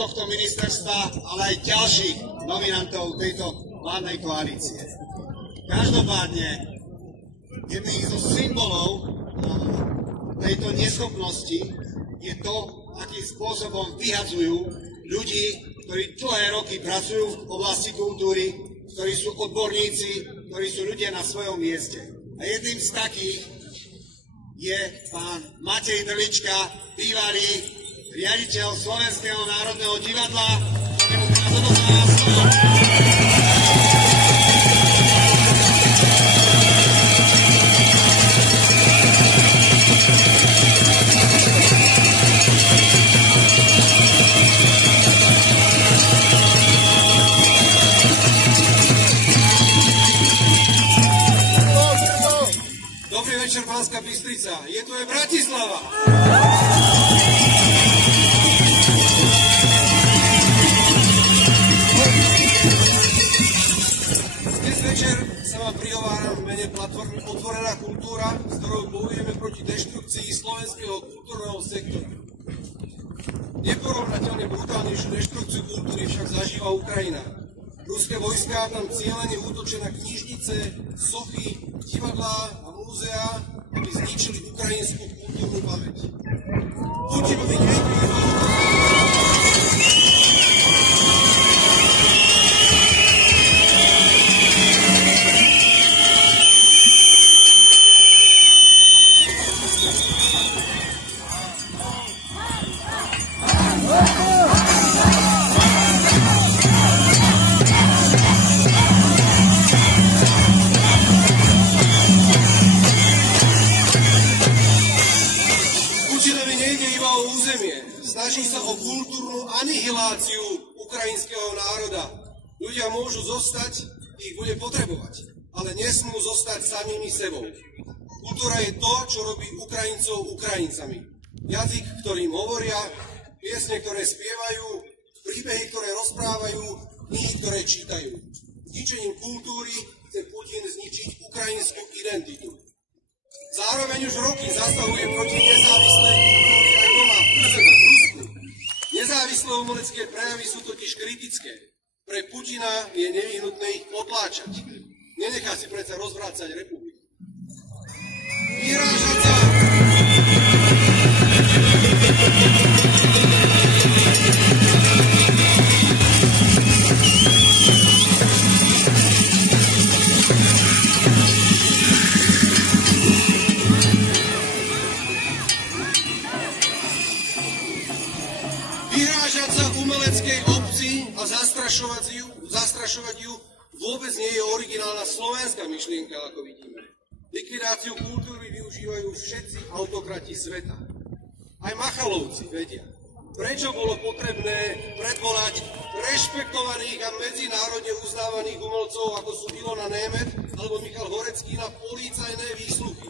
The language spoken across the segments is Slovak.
tohto ministerstva, ale aj ďalších nominantov tejto vládnej koalície. Každopádne, jedným zo symbolov tejto neschopnosti je to, akým spôsobom vyhadzujú ľudí, ktorí dlhé roky pracujú v oblasti kultúry, ktorí sú odborníci, ktorí sú ľudia na svojom mieste. A jedným z takých je pán Matej Drlička, bývalý riaditeľ Slovenského národného divadla, ktorému teraz odovzdávam slovo. Dobrý večer, Banská Bystrica. Je tu aj Bratislava. Dnes večer sa vám prihováram v mene platformy Otvorená kultúra, s ktorou bojujeme proti deštrukcii slovenského kultúrneho sektora. Neporovnateľne brutálnejšiu deštrukciu kultúry však zažíva Ukrajina. Ruské vojská tam cieľene útočia na knižnice, sochy, divadlá a múzeá, aby zničili ukrajinskú kultúrnu pamäť. Putinovi nejde snaží sa o kultúrnu anihiláciu ukrajinského národa. Ľudia môžu zostať, ich bude potrebovať, ale nesmú zostať samými sebou. Kultúra je to, čo robí Ukrajincov Ukrajincami. Jazyk, ktorým hovoria, piesne, ktoré spievajú, príbehy, ktoré rozprávajú, knihy, ktoré čítajú. Zničením kultúry chce Putin zničiť ukrajinskú identitu. Zároveň už roky zasahuje proti nezávislej kultúry aj doma v Rusku. Nezávislé umelecké prejavy sú totiž kritické. Pre Putina je nevyhnutné ich potláčať. Nenechá si predsa rozvrácať republiku. Vyhrážať sa! Vyhrážať sa umeleckej obci a zastrašovať ju vôbec nie je originálna slovenská myšlienka, ako vidíme. Likvidáciu kultúry využívajú všetci autokrati sveta. Aj Machalovci vedia, prečo bolo potrebné predvolať rešpektovaných a medzinárodne uznávaných umelcov, ako sú Ilona Német alebo Michal Horecký, na policajné výsluchy.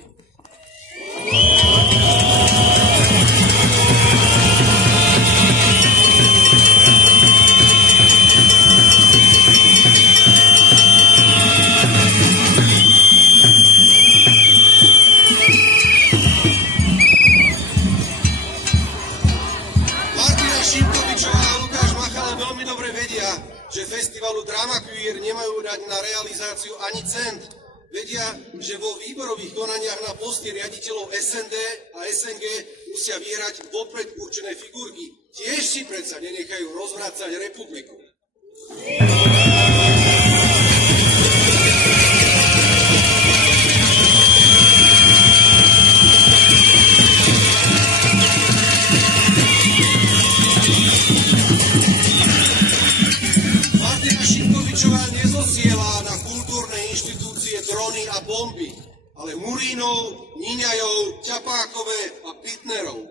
Že festivalu Drama Queer nemajú dať na realizáciu ani cent. Vedia, že vo výborových konaniach na posty riaditeľov SND a SNG musia vyhrať vopred určené figurky. Tiež si predsa nenechajú rozvracať republiku. Nezosiela na kultúrne inštitúcie drony a bomby, ale Murínov, Níňajov, Ťapákové a Pitnerov.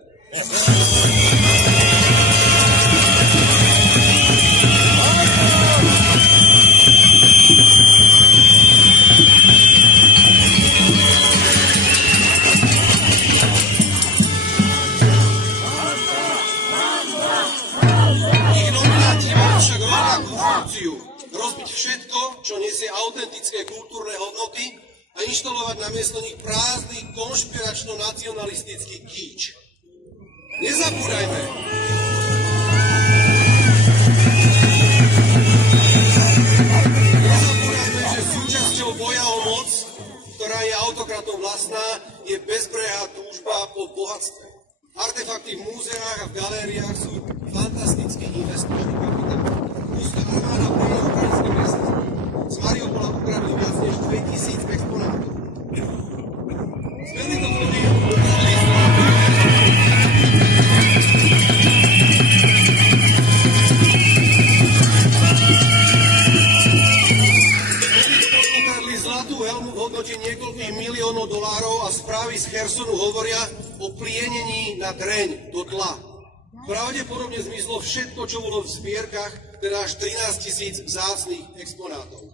Ich nomináti majú však rovnakú funkciu. Rozbiť všetko, čo nesie autentické kultúrne hodnoty a inštalovať namiesto nich prázdny konšpiračno-nacionalistický kíč. Nezabúdajme, autokratom vlastná, je bezbrehá túžba po bohatstve. Artefakty v múzeách a v galériách sú fantastický investičný kapitál. Ruská armáda prejde ukrajinské mestečko. Z Mariupola ukradli viac než 2000 exponátov. Z Melitopoli ukradli zlatú helmu v hodnote niekoľkých miliónov dolárov a správy z Chersonu hovoria o plienení na dreň do tla. Pravdepodobne zmizlo všetko, čo bolo v zbierkach, teda až 13 000 vzácnych exponátov.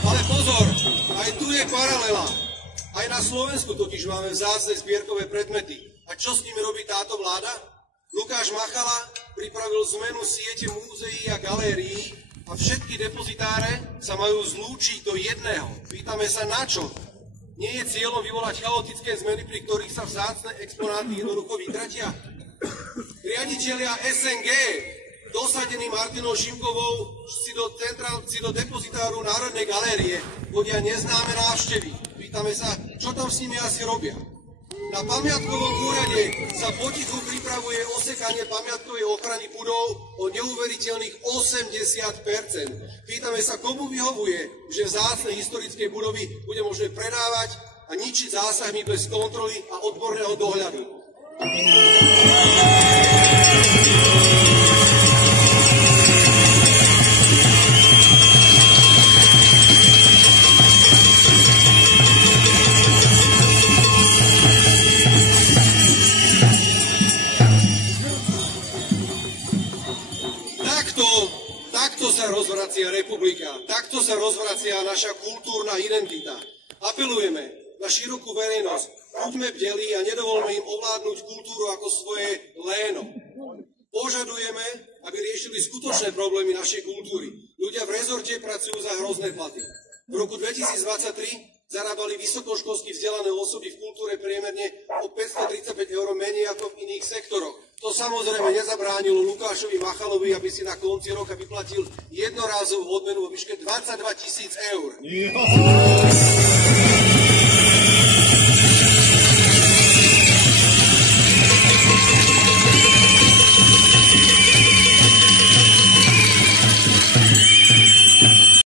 Ale pozor, aj tu je paralela. Aj na Slovensku totiž máme vzácne zbierkové predmety. A čo s nimi robí táto vláda? Lukáš Machala pripravil zmenu siete múzeí a galérií a všetky depozitáre sa majú zlúčiť do jedného. Pýtame sa na čo? Nie je cieľom vyvolať chaotické zmeny, pri ktorých sa vzácne exponáty jednoducho vytratia? Riaditelia SNG, dosadení Martinou Šimkovou, si do depozitáru Národnej galérie vodia neznáme návštevy. Pýtame sa, čo tam s nimi asi robia? Na pamiatkovom úrade sa potichu pripravuje osekanie pamiatkovej ochrany budov o neuveriteľných 80%. Pýtame sa, komu vyhovuje, že vzácne historické budovy bude možné predávať a ničiť zásahmi bez kontroly a odborného dohľadu. Takto sa rozvracia republika, takto sa rozvracia naša kultúrna identita. Apelujeme na širokú verejnosť, buďme bdelí a nedovolme im ovládnuť kultúru ako svoje léno. Požadujeme, aby riešili skutočné problémy našej kultúry. Ľudia v rezorte pracujú za hrozné platy. V roku 2023 zarábali vysokoškolsky vzdelané osoby v kultúre priemerne o 535 € menej ako v iných sektoroch. To samozrejme nezabránilo Lukášovi Machalovi, aby si na konci roka vyplatil jednorázovú odmenu vo výške 22 000 €.